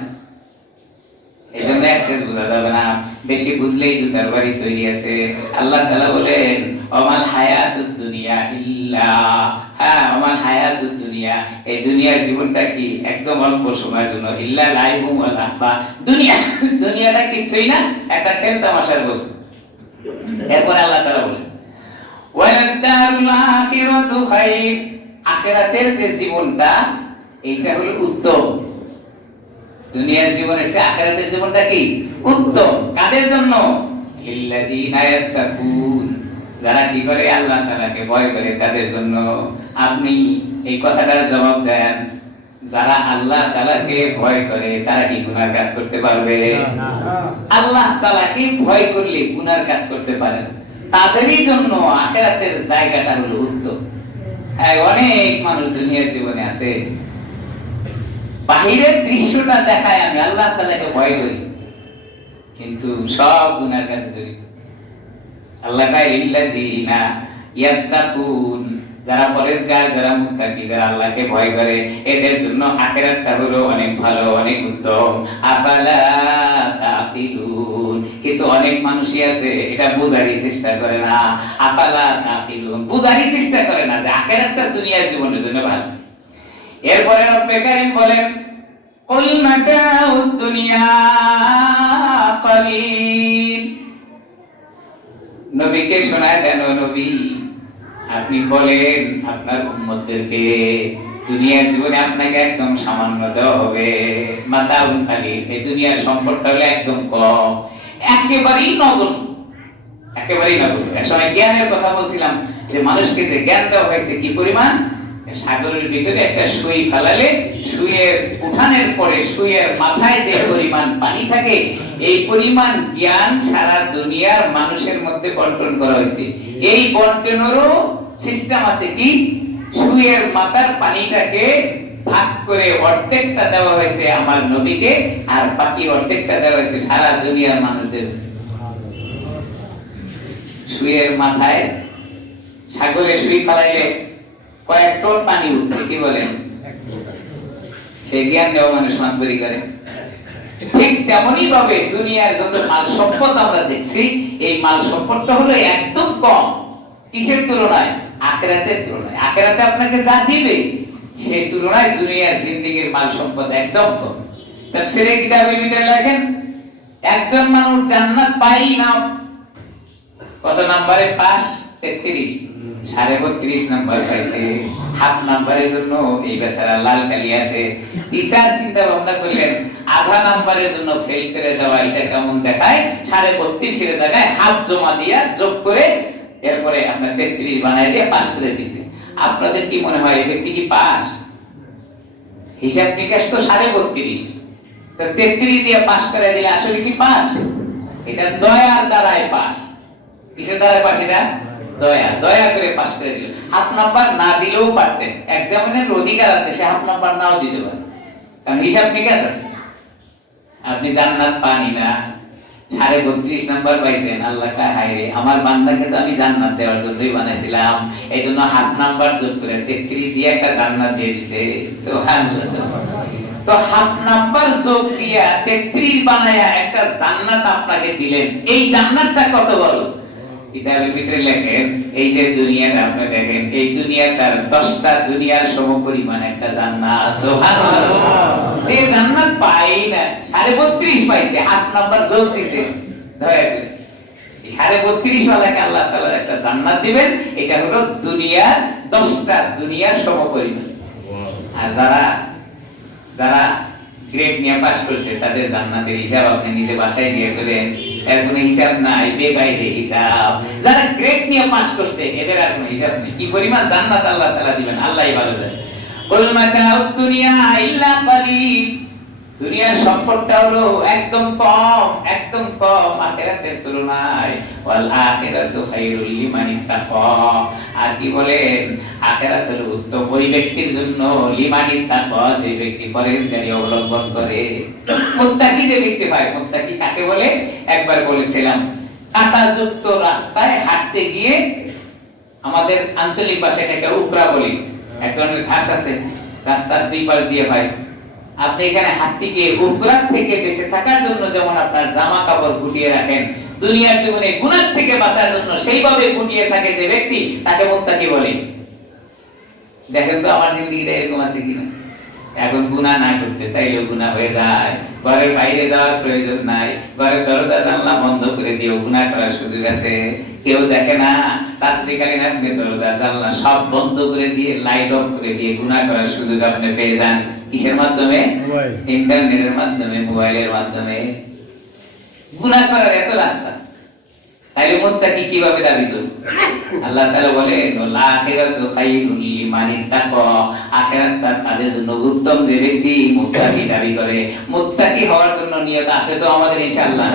এই জন্য অ্যাক্সিডেন্ট বোঝা যাবে না। বেশি বুঝলেই জুতার বাড়ি তৈরি আছে। আল্লাহ তাআলা বলেন ওমাল হায়াতুদ দুনিয়া ইল্লা, হ্যাঁ ওমাল হায়াতুদ দুনিয়া, এই দুনিয়ার জীবনটা কি একদম অল্প সময়ের জন্য। ইল্লা লাইবুম ওয়া লাহবা, দুনিয়াটা কিছুই না, একটা খেল তামাশার বস্তু। এরপর আল্লাহ তাআলা বলেন ওয়ালাদ-দারুল আখিরাতু খায়র, আখিরাতের যে জীবনটা এটা হলো উত্তম। দুনিয়ার জীবনের চেয়ে আখিরাতের জীবনটা কি উত্তম। কাদের জন্য? লিল্লাযিনা ইয়াত্তাকুন, যারা কি করে আল্লাহ তাআলাকে ভয় করে তাদের জন্য। আপনি এই কথাটার জবাব দেন, যারা আল্লাহ তাআলাকে ভয় করে তারা কি গুনার কাজ করতে পারবে? না। আল্লাহ তাআলাকে ভয় করলে গুনার কাজ করতে পারে না। তাদেরই জন্য আখিরাতের জায়গাটা হলো উত্তম। হ্যাঁ, অনেক মানুষ দুনিয়ার জীবনে আছে, বাহিরের দৃশ্যটা দেখায় আমি আল্লাহ তাআলাকে ভয় করি, কিন্তু সব গুনার কাজে জড়িত। আল্লাহ কয় লিল্লাযিনা ইয়াত্তাকুন, যারা পরেশগার, যারা মুত্তাকি, যারা আল্লাহকে ভয় করে এদের জন্য আখিরাতটা হলো অনেক ভালো, অনেক উত্তম। আফালা তাকিলুন, কিন্তু অনেক মানুষই আছে এটা বোঝারই চেষ্টা করে না। আফালা তাকিলুন, বোঝারই চেষ্টা করে না যে আখিরাতটা দুনিয়ার জীবনের জন্য ভালো। এরপরে রব্বে কারীম বলেন, কুল মাতাউদ দুনিয়া কালিল, নবীকে শোনায় দেন, নবী আপনি বলেন আপনার উম্মতদেরকে দুনিয়ার জীবনে আপনাকে একদম সামান্য দেওয়া হবে। মাতাউন কালিল, এই দুনিয়ার সম্পদটা হলো একদম কম, একেবারেই নগণ্য, একেবারেই নগণ্য। এক সময় জ্ঞানের কথা বলছিলাম যে মানুষকে যে জ্ঞান দেওয়া হয়েছে কি পরিমাণ, সাগরের ভিতরে একটা সুই ফেলালে সুইয়ের উঠানের পরে সুইয়ের মাথায় যে পরিমাণ পানি থাকে এই পরিমাণ জ্ঞান সারা দুনিয়ার মানুষের মধ্যে বন্টন করা হয়েছে। এই বন্টনেরও সিস্টেম আছে কি, সুইয়ের মাথার পানিটাকে ভাগ করে অর্ধেকটা দেওয়া হয়েছে আমার নবীকে, আর বাকি অর্ধেকটা দেওয়া হয়েছে সারা দুনিয়ার মানুষদের। সুইয়ের মাথায় সাগরে সুই ফেলাইলে কয়েক টন পানি উঠবে, কি বলেন? সেই জ্ঞান দেওয়া মানুষ মানবরি করে। ঠিক তেমনই ভাবে দুনিয়ার যত মাল সম্পদ আমরা দেখছি, এই মাল সম্পদটা হলো একদম কম। কিসের তুলনায়? আখিরাতের তুলনায়। আখিরাতে আপনাকে যা দিবে সেই তুলনায় দুনিয়ার জিন্দেগীর মাল সম্পদ একদম কম। তাফসীরে কিতাবের ভিতরে লেখেন, একজন মানুষ জান্নাত পাই না, কত নম্বরে পাস? 33, 32.5 নাম্বার পাইছে। হাফ নাম্বারের জন্য এই বেচারা লাল কালি আসে। টিচার চিন্তা ভাবনা করলেন আধা নাম্বারের জন্য ফেল করে দেওয়া এটা কেমন দেখায়, 32.5 এর জায়গায় হাফ জমা দিয়া যোগ করে এরপরে আপনার 33 বানায় দিয়ে পাস করে দিয়েছে। আপনাদের কি মনে হয় এই ব্যক্তি কি পাস? হিসাব নিকাশ তো 32.5, তো 33 দিয়ে পাস করে দিলে আসলে কি পাস? এটা দয়ার দ্বারাই পাস। কিসের দ্বারাই পাস? এটা দয়া, দয়া করে পাস করে দিল। হাফ নাম্বার না দিলেও পারতেন, এক্সামিনের অধিকার আছে, সে হাফ নাম্বার নাও দিতে পারে, কারণ হিসাব নিকাশ আছে। আপনি জান্নাত পানি না, 32.5 নাম্বার পাইছেন, আল্লাহ কয় হায় রে, আমার বান্দাকে তো আমি জান্নাত দেওয়ার জন্যই বানাইছিলাম, এইজন্য হাফ নাম্বার যোগ করে 33 দিয়ে একটা জান্নাত দিয়ে দিয়েছে। সুবহানাল্লাহ। তো হাফ নাম্বার যোগ দিয়া 33 বানায়া একটা জান্নাত আপনাকে দিলেন। এই জান্নাতটা কত বড়? কিতাবের ভিতরে লেখেন, এই যে দুনিয়াটা আপনি দেখেন, এই দুনিয়াটার 10টা দুনিয়ার সমপরিমাণ একটা জান্নাত। সুবহানাল্লাহ। সে জান্নাত পাই না, 32.5 পাইছে, হাফ নাম্বার যোগ দিয়েছে। দয়া করে 32.5 ওয়ালাকে আল্লাহ তাআলা একটা জান্নাত দিবেন, এটা হলো দুনিয়ার 10টা দুনিয়ার সমপরিমাণ। আর যারা গ্রেড নিয়ে পাস করছে তাদের জান্নাতের হিসাব আপনি নিজে বাসায় গিয়ে করেন, এর কোনো হিসাব নাই, বেবাইরে হিসাব। যারা গ্রেড নিয়ে পাস করছে এদের আর কোনো হিসাব নেই, কি পরিমাণ জান্নাত আল্লাহ তাআলা দিবেন আল্লাহই ভালো জানে। কুল মাতাউদ দুনিয়া ইল্লা কালিল, দুনিয়ার সম্পদটা হলো একদম কম, একদম কম আখিরাতের তুলনায়। ওয়াল আখিরাতু খায়রুল লিমান ইত্তাকা, আর কি বলেন? আখিরাত হলো উত্তম ওই ব্যক্তির জন্য, লিমান ইত্তাকা, যে ব্যক্তি পরহেজগারি অবলম্বন করে। মুত্তাকি যে ব্যক্তি হয়, মুত্তাকি কাকে বলে? একবার বলেছিলাম, কাঁটাযুক্ত রাস্তায় হাঁটতে গিয়ে, আমাদের আঞ্চলিক ভাষায় এটাকে উপরা বলি, এক ধরনের ঘাস আছে রাস্তার দুই পাশ দিয়ে ভাই, আপনি এখানে হাঁটতে গিয়ে উপরাত থেকে বেঁচে থাকার জন্য যেমন আপনার জামা কাপড় গুটিয়ে রাখেন, দুনিয়ার জীবনে গুনাহ থেকে বাঁচার জন্য সেইভাবে গুটিয়ে থাকে যে ব্যক্তি, তাকে মুত্তাকি বলে। দেখেন তো আমার জিন্দেগিটা এরকম আছে কিনা। এখন গুনাহ না করতে চাইলেও গুনাহ হয়ে যায়, ঘরের বাইরে যাওয়ার প্রয়োজন নাই, ঘরের দরজা জানলা বন্ধ করে দিয়েও গুনাহ করার সুযোগ আছে, কেউ দেখে না। রাত্রিকালীন আপনি দরজা জানলা সব বন্ধ করে দিয়ে লাইট অফ করে দিয়ে গুনাহ করার সুযোগ আপনি পেয়ে যান। কিসের মাধ্যমে? ইন্টারনেটের মাধ্যমে, মোবাইলের মাধ্যমে। গুনাহ করার এত রাস্তা, তাইলে মুত্তাকি কিভাবে দাবি করবে? আল্লাহ তাআলা বলেন ওয়াল আখিরাতু খায়রুল লিমান ইত্তাকা, আখিরাতটা তাদের জন্য উত্তম যে ব্যক্তি মুত্তাকি দাবি করে। মুত্তাকি হওয়ার জন্য নিয়ত আছে তো আমাদের ইনশাআল্লাহ।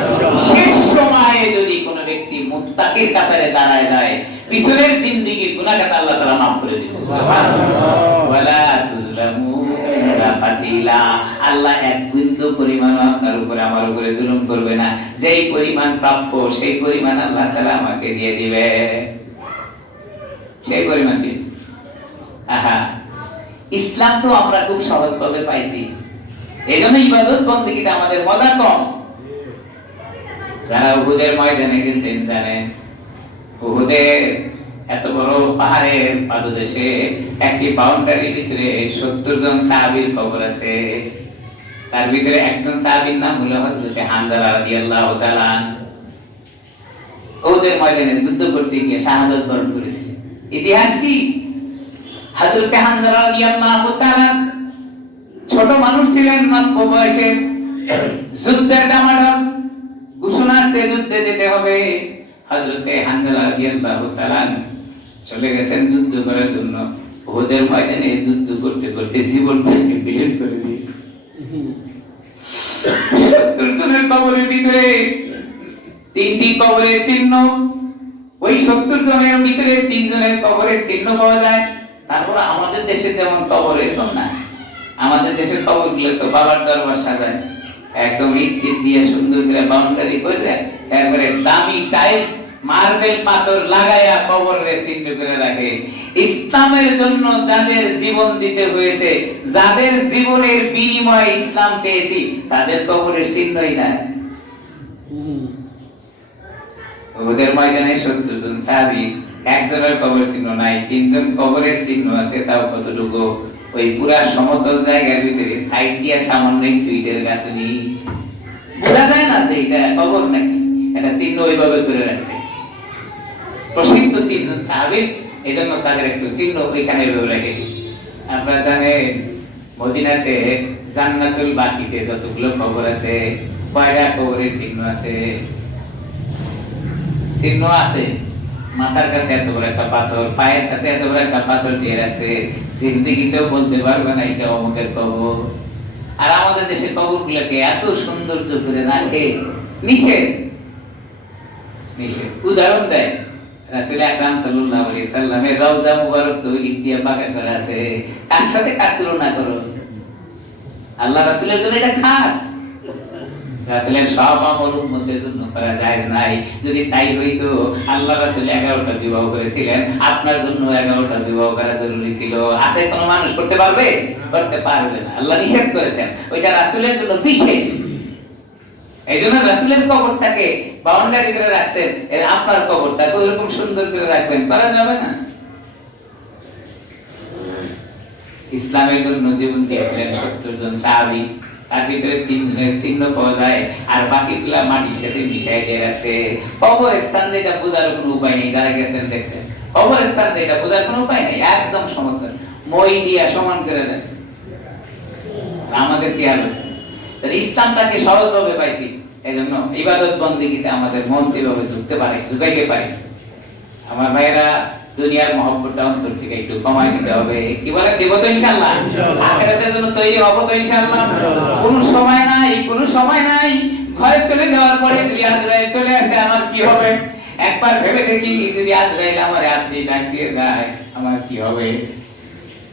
শেষ সময়ে যদি কোনো ব্যক্তি মুত্তাকির কাতারে দাঁড়ায় যায়, পিছনের জিন্দেগীর গুনাহটা আল্লাহ তাআলা maaf করে দিবেন। সুবহানাল্লাহ। ওয়ালা তুযলামুনা ফাতিলা, আল্লাহ এক বিন্দু পরিমাণ আপনার উপরে আমার উপরে জুলুম করবে না। যেই পরিমাণ প্রাপ্য সেই পরিমাণ আল্লাহ তাআলা আমাকে দিয়ে দিবে, সেই পরিমাণ দিবে। আহা, ইসলাম তো আমরা খুব সহজভাবে পাইছি, এইজন্য ইবাদত বন্দেগীতে আমাদের মজা কম। যারা উহুদের ময়দানে গেছেন জানেন, উহুদের এত বড় পাহাড়ের পাদদেশে একটি বাউন্ডারির ভিতরে 70 জন সাহাবীর কবর আছে। তার ভিতরে একজন সাহাবীর নাম হলো হযরত হামজা রাদিয়াল্লাহু তাআলা। উহুদের ময়দানে যুদ্ধ করতে গিয়ে শাহাদাত বরণ করেছিলেন। ইতিহাস কি? হযরত হামজা রাদিয়াল্লাহু তাআলা ছোট মানুষ ছিলেন, মাত্র বয়সে। যুদ্ধের ডামাডোল ঘোষণা আসছে যুদ্ধে যেতে হবে। হযরত হামজা রাদিয়াল্লাহু তাআলা চলে গেছেন যুদ্ধ করার জন্য। উহুদের ময়দানে যুদ্ধ করতে করতে জীবনটাকে বিলীন করে দিয়েছে। 70 জনের কবরের ভিতরে 3টি কবরের চিহ্ন, ওই 70 জনের ভিতরে 3 জনের কবরের চিহ্ন পাওয়া যায়। তারপর আমাদের দেশে যেমন কবর এরকম না, আমাদের দেশের কবরগুলো তো বাবার দরবার সাজায়, একদম ইট দিয়ে সুন্দর করে বাউন্ডারি করে একবারে দামি টাইলস মার্বেল পাথর লাগায়া কবরের চিহ্ন করে রাখে। ইসলামের জন্য যাদের জীবন দিতে হয়েছে, যাদের জীবনের বিনিময়ে ইসলাম পেয়েছি, তাদের কবরের চিহ্নই নাই। ওদের ময়দানে 70 জন সাহাবী, একজনের কবর চিহ্ন নাই, 3 জন কবরের চিহ্ন আছে। তাও কতটুকু? ওই পুরা সমতল জায়গার ভিতরে সাইড দিয়া সামান্য একটু ইটের গাঁথনি, বোঝা যায় না যে এটা কবর নাকি, এটা চিহ্ন ওইভাবে করে রাখছে। প্রসিদ্ধ 3 জন সাহাবী, এজন্য তাদের একটু চিহ্ন ওইখানে এভাবে রেখে দিয়েছে। আপনারা জানেন মদিনাতে জান্নাতুল বাকিতে যতগুলো কবর আছে, কয়টা কবরের চিহ্ন আছে? চিহ্ন আছে। মাথার কাছে এত বড় একটা পাথর, পায়ের কাছে এত বড় একটা পাথর দিয়ে রাখছে, জিন্দেগিতেও বলতে পারবে না এটা অমুকের কবর। আর আমাদের দেশের কবরগুলোকে এত সৌন্দর্য করে রাখে, নিষেধ নিষেধ। উদাহরণ দেয় রাসূল আকরাম সাল্লাল্লাহু আলাইহি সাল্লামের রওজা মুবারক তো ইট দিয়ে পাকা করা আছে, তার সাথে কার তুলনা করো? আল্লাহ রাসূলের জন্য এটা খাস, রাসূলের সব আমল উম্মতের জন্য করা যায় নাই। যদি তাই হইতো আল্লাহ রাসূল 11টা বিবাহ করেছিলেন, আপনার জন্য 11টা বিবাহ করা জরুরি ছিল। আছে কোন মানুষ করতে পারবে? করতে পারবে না, আল্লাহ নিষেধ করেছেন। ওইটা রাসূলের জন্য বিশেষ। এইজন্য রাসূলের কবরটাকে বাউন্ডারি করে রাখছেন, এর আপনার কবরটাকে ওইরকম সুন্দর করে রাখবেন, করা যাবে না। ইসলামের জন্য জীবন দিয়েছিলেন 70 জন সাহাবী, তার ভিতরে 3 জনের চিহ্ন পাওয়া যায়, আর বাকিগুলা মাটির সাথে মিশাই দিয়ে রাখছে। কবরস্থান যেটা বোঝার কোনো উপায় নেই, যারা গেছেন দেখছেন, কবরস্থান যেটা বোঝার কোনো উপায় নেই, একদম সমতল মই দিয়া সমান করে রাখছে। আমাদের কি হবে? তাহলে ইসলামটাকে সহজভাবে পাইছি, এইজন্য ইবাদত বন্দেগীতে আমাদের মন কিভাবে ঝুঁকতে পারে, ঝুঁকাইতে পারে। আমার ভাইরা, দুনিয়ার মহব্বতটা অন্তর থেকে একটু কমাই দিতে হবে। কি বলে? দেব তো ইনশাআল্লাহ। আখিরাতের জন্য তৈরি হব তো ইনশাআল্লাহ। কোনো সময় নাই, কোনো সময় নাই। ঘরে চলে যাওয়ার পরে যদি আজরাইল চলে আসে আমার কি হবে? একবার ভেবে দেখি, যদি আজরাইল আমার আসি ডাক দিয়ে যায়, আমার কি হবে?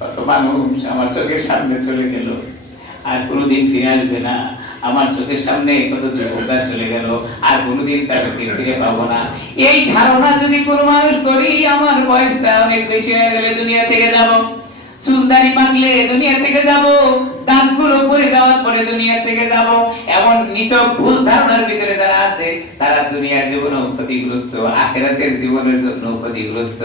কত মানুষ আমার চোখের সামনে চলে গেল, আর কোনোদিন ফিরে আসবে না। আমার চোখের সামনে কত যুবকরা চলে গেল, আর কোনোদিন তাদেরকে ফিরে পাবো না। এই ধারণা যদি কোনো মানুষ করি, আমার বয়সটা অনেক বেশি হয়ে গেলে দুনিয়া থেকে যাব, চুলদারি পাকলে দুনিয়া থেকে যাব, দাঁতগুলো পড়ে যাওয়ার পরে দুনিয়া থেকে যাব, এমন নিছক ভুল ধারণার ভিতরে যারা আছে, তারা দুনিয়ার জীবনেও ক্ষতিগ্রস্ত, আখিরাতের জীবনের জন্য ক্ষতিগ্রস্ত।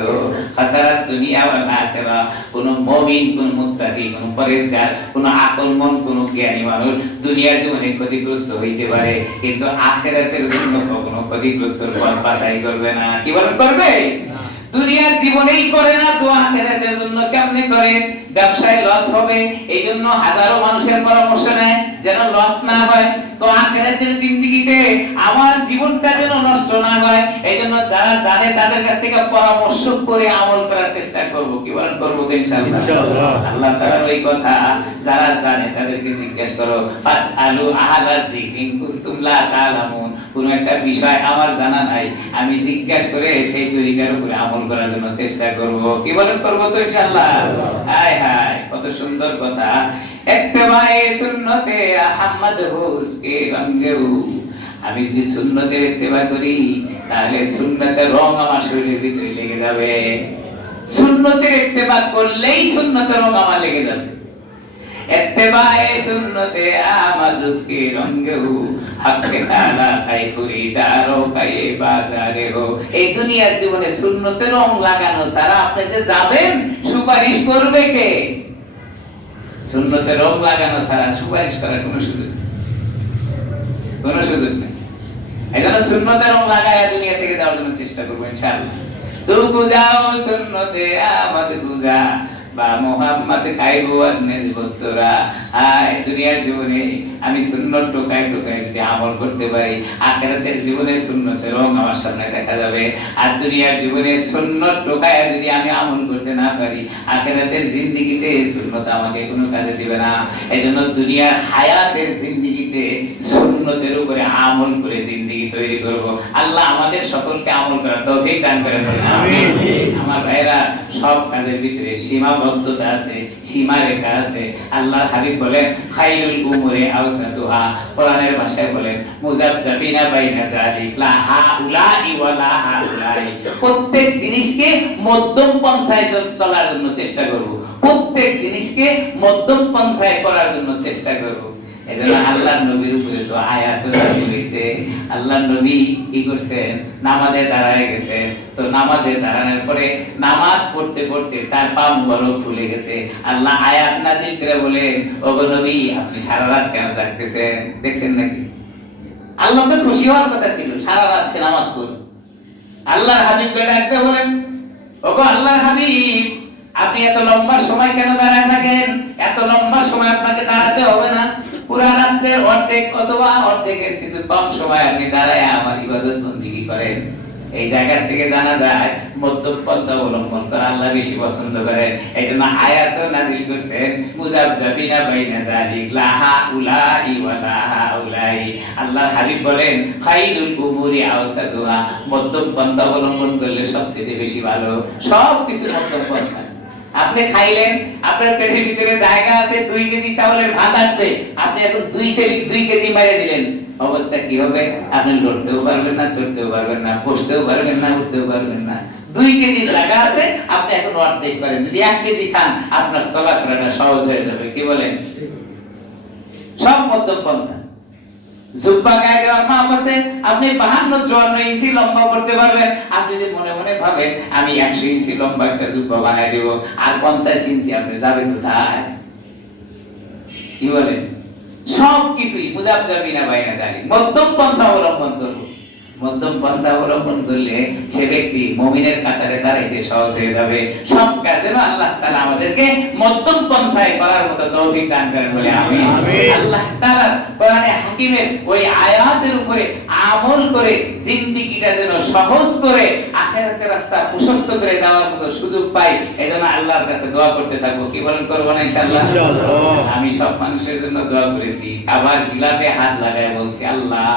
খাসারাত দুনিয়া ওয়াল আখিরা। কোন মুমিন, কোন মুত্তাকি, কোন পরেজগার, কোন আকলমন, কোন জ্ঞানী মানুষ দুনিয়ার জীবনে ক্ষতিগ্রস্ত হইতে পারে, কিন্তু আখিরাতের জন্য কখনো ক্ষতিগ্রস্ত হওয়ার বাছাই করবে না। কি বলেন? করবে? দুনিয়ার জীবনেই করে না তো আখিরাতের জন্য কেমনে করে? ব্যবসায় লস হবে এইজন্য হাজারো মানুষের পরামর্শ নেয় যেন লস না হয়, তো আখিরাতের জিন্দেগিতে আমার জীবনটা যেন নষ্ট না হয় এইজন্য যারা জানে তাদের কাছ থেকে পরামর্শ করে আমল করার চেষ্টা করব। কি বলেন? করব তো ইনশাআল্লাহ। আল্লাহ তাআলা ওই কথা যারা জানে তাদেরকে জিজ্ঞেস করো, ফাসআলু আহলা যিকরি ইন কুনতুম লা তা'লামুন। কোন একটা বিষয় আমার জানা নাই, আমি জিজ্ঞেস করে সেই তরিকার উপরে আমল করার জন্য চেষ্টা করব। কি বলেন? করব তো ইনশাআল্লাহ। হায় হায় কত সুন্দর কথা। ইত্তেবায়ে সুন্নতে আহমদ হুসকে রঙ্গেউ। আমি যদি সুন্নতের ইত্তেবা করি তাহলে সুন্নতের রং আমার শরীরের ভিতরে লেগে যাবে। সুন্নতের ইত্তেবা করলেই সুন্নতের রং আমার লেগে যাবে। ইত্তেবায়ে সুন্নতে আহমদ হুসকে রঙ্গেউ হক তাআলা কাই খরিদারো কাই বাজারে হো। এই দুনিয়ার জীবনে সুন্নতের রং লাগানো ছাড়া আপনি যে যাবেন সুপারিশ করবে কে? সুন্নতের রং লাগানো ছাড়া সুপারিশ করার কোনো সুযোগ নেই। এইজন্য সুন্নতের রং লাগায়া দুনিয়া থেকে যাওয়ার জন্য চেষ্টা করবো ইনশাআল্লাহ। তু গুজাও সুন্নতে আমাদ গুজা বা মোহাম্মদ কাইবু আননিজবতরা। আয় দুনিয়ার জীবনে আমি সুন্নত টোকাই যদি আমল করতে পারি, আখিরাতের জীবনে সুন্নতের রং আমার সামনে দেখা যাবে। আর দুনিয়ার জীবনে সুন্নত টোকাই যদি আমি আমল করতে না পারি, আখিরাতের জিন্দেগিতে সুন্নত আমাকে কোনো কাজে দিবে না। এইজন্য দুনিয়ার হায়াতের জিন্দেগিতে সুন্নতের উপরে আমল করে জিন্দেগি তৈরি করব। আল্লাহ আমাদের সকলকে আমল করার তৌফিক দান করেন। আমিন। আমার ভাইরা, সব কাজের ভিতরে সীমাবদ্ধতা আছে, সীমারেখা আছে। আল্লাহর হাবিব বলেন খাইরুল উমুরি আওসাতুহা। কোরআনের ভাষায় বলেন মুযাবযাবিনা বাইনা যালিক লা হাউলাই ওয়া লা হাউলাই। প্রত্যেক জিনিসকে মধ্যম পন্থায় চলার জন্য চেষ্টা করব। প্রত্যেক জিনিসকে মধ্যম পন্থায় করার জন্য চেষ্টা করব। এজন্য আল্লাহর নবীর উপরে তো আয়াত নাযিল হইছে। আল্লাহর নবী কি করছেন? নামাজে দাঁড়ায় গেছেন। তো নামাজে দাঁড়ানোর পরে নামাজ পড়তে পড়তে তার পা মুবারক ফুলে গেছে। আল্লাহ আয়াত নাযিল করে বলেন, ওগো নবী আপনি সারা রাত কেন জাগতেছেন? দেখছেন নাকি? আল্লাহ তো খুশি হওয়ার কথা ছিল, সারা রাত সে নামাজ পড়ে। আল্লাহর হাবিবকে ডাকতে বলেন, ওগো আল্লাহর হাবিব আপনি এত লম্বা সময় কেন দাঁড়ায় থাকেন? এত লম্বা সময় আপনাকে দাঁড়াতে হবে না। পুরা রাতের অর্ধেক অথবা অর্ধেকের কিছু কম সময় আপনি দাঁড়ায় আমার ইবাদত বন্দেগী করেন। এই জায়গা থেকে জানা যায় মধ্যম পন্থা অবলম্বন করা আল্লাহ বেশি পছন্দ করেন। এই জন্য আয়াত নাযিল করছেন মুযাবযাবিনা বাইনা যালিক লা হাউলাই ওয়া লা হাউলাই। আল্লাহর হাবিব বলেন খাইরুল উমুরি আওসাতুহা। মধ্যম পন্থা অবলম্বন করলে সবচেয়ে বেশি ভালো। সব কিছু মধ্যম পন্থা। আপনি খাইলেন, আপনার পেটের ভিতরে জায়গা আছে, 2 কেজি চাউলের ভাত আসবে, আপনি এখন 2 কেজি মেরে দিলেন, অবস্থা কি হবে? আপনি লড়তেও পারবেন না, চড়তেও পারবেন না, বসতেও পারবেন না, উঠতেও পারবেন না। 2 কেজি জায়গা আছে, আপনি এখন অর্ধেক করেন। যদি 1 কেজি খান আপনার চলাফেরাটা সহজ হয়ে যাবে। কি বলেন? সব মধ্যম পন্থা। জুব্বা গায়ে দেওয়ার মাপ আছে, আপনি 52-54 ইঞ্চি লম্বা করতে পারবেন। আপনি যদি মনে মনে ভাবেন আমি 100 ইঞ্চি লম্বা একটা জুব্বা বানাই দেব, আর 50 ইঞ্চি আপনি যাবেন কোথায়? কি বলেন? সব কিছুই মুযাবযাবিনা বাইনা যালিক, মধ্যম পন্থা অবলম্বন করব। মধ্যম পন্থা অবলম্বন করলে সে ব্যক্তি মুমিনের কাতারে দাঁড়াইতে সহজ হয়ে যাবে। সব কাজে আল্লাহ তাআলা আমাদেরকে মধ্যম পন্থায় করার মতো তৌফিক দান করেন বলে আমিন। আল্লাহ তাআলা কোরআনে হাকিমের ওই আয়াতের উপরে আমল করে জিন্দেগিটা যেন সহজ করে আখিরাতের রাস্তা প্রশস্ত করে দেওয়ার মতো সুযোগ পাই। এজন্য আল্লাহর কাছে দোয়া করতে থাকবো। কি বলেন? করব না ইনশাআল্লাহ? আমি সব মানুষের জন্য দোয়া করেছি, আবার গিলাতে হাত লাগায় বলছি আল্লাহ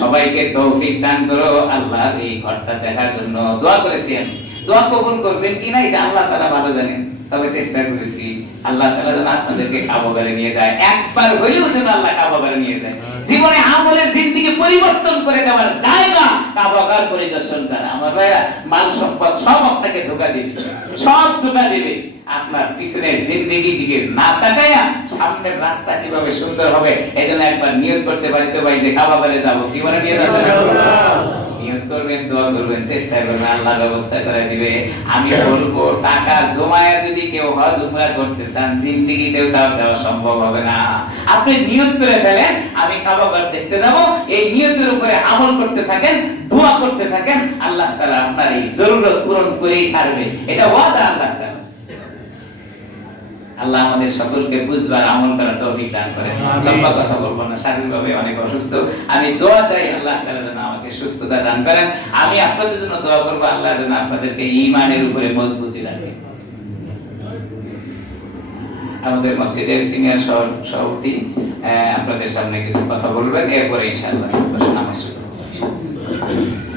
সবাইকে তৌফিক দান করো আল্লাহর এই ঘরটা দেখার জন্য। দোয়া করেছি আমি, দোয়া কবুল করবেন কিনা এটা আল্লাহ তাআলা ভালো জানেন, তবে চেষ্টা করেছি আল্লাহ তাআলা যেন আপনাদেরকে কাবাগারে নিয়ে যায়। একবার হইলেও যেন আল্লাহ কাবাগারে নিয়ে যায়। জীবনে আমলের জিন্দেগি পরিবর্তন করে দেওয়ার জায়গা কাবাগার পরিদর্শন করা। আমার ভাইরা, মাল সম্পদ সব আপনাকে ধোঁকা দিবে, সব ধোঁকা দিবে। আপনার পিছনের জিন্দেগির দিকে না তাকায়া সামনের রাস্তা কিভাবে সুন্দর হবে, এইজন্য একবার নিয়ত করতে পারি তো ভাই যে কাবাগারে যাব। কি বলে নিয়ত আছে? নিয়ত করবে করবেন, দোয়া করবেন, চেষ্টা করবেন, আল্লাহ ব্যবস্থা করে দিবে। আমি বলবো টাকা জমায়া যদি কেউ হজ উমরা করতে চান, জিন্দেগিতেও তাও দেওয়া সম্ভব হবে না। আপনি নিয়ত করে ফেলেন আমি কাবা ঘর দেখতে যাব, এই নিয়তের উপরে আমল করতে থাকেন, দোয়া করতে থাকেন, আল্লাহ তাআলা আপনার এই জরুরত পূরণ করেই ছাড়বে, এটা ওয়াদা আল্লাহ তাআলা। আল্লাহ আমাদের সকলকে বুঝবার আমল করার তৌফিক দান করেন। লম্বা কথা বলবো না, শারীরিকভাবে অনেক অসুস্থ। আমি দোয়া চাই আল্লাহ তাআলা যেন আমাকে সুস্থতা দান করেন। আমি আপনাদের জন্য দোয়া করব আল্লাহ যেন আপনাদেরকে ঈমানের উপরে মজবুতি রাখে। আমাদের মসজিদের সিনিয়র সভাপতি আপনাদের সামনে কিছু কথা বলবেন, এরপরে ইনশাআল্লাহ নামাজ শুরু হবে।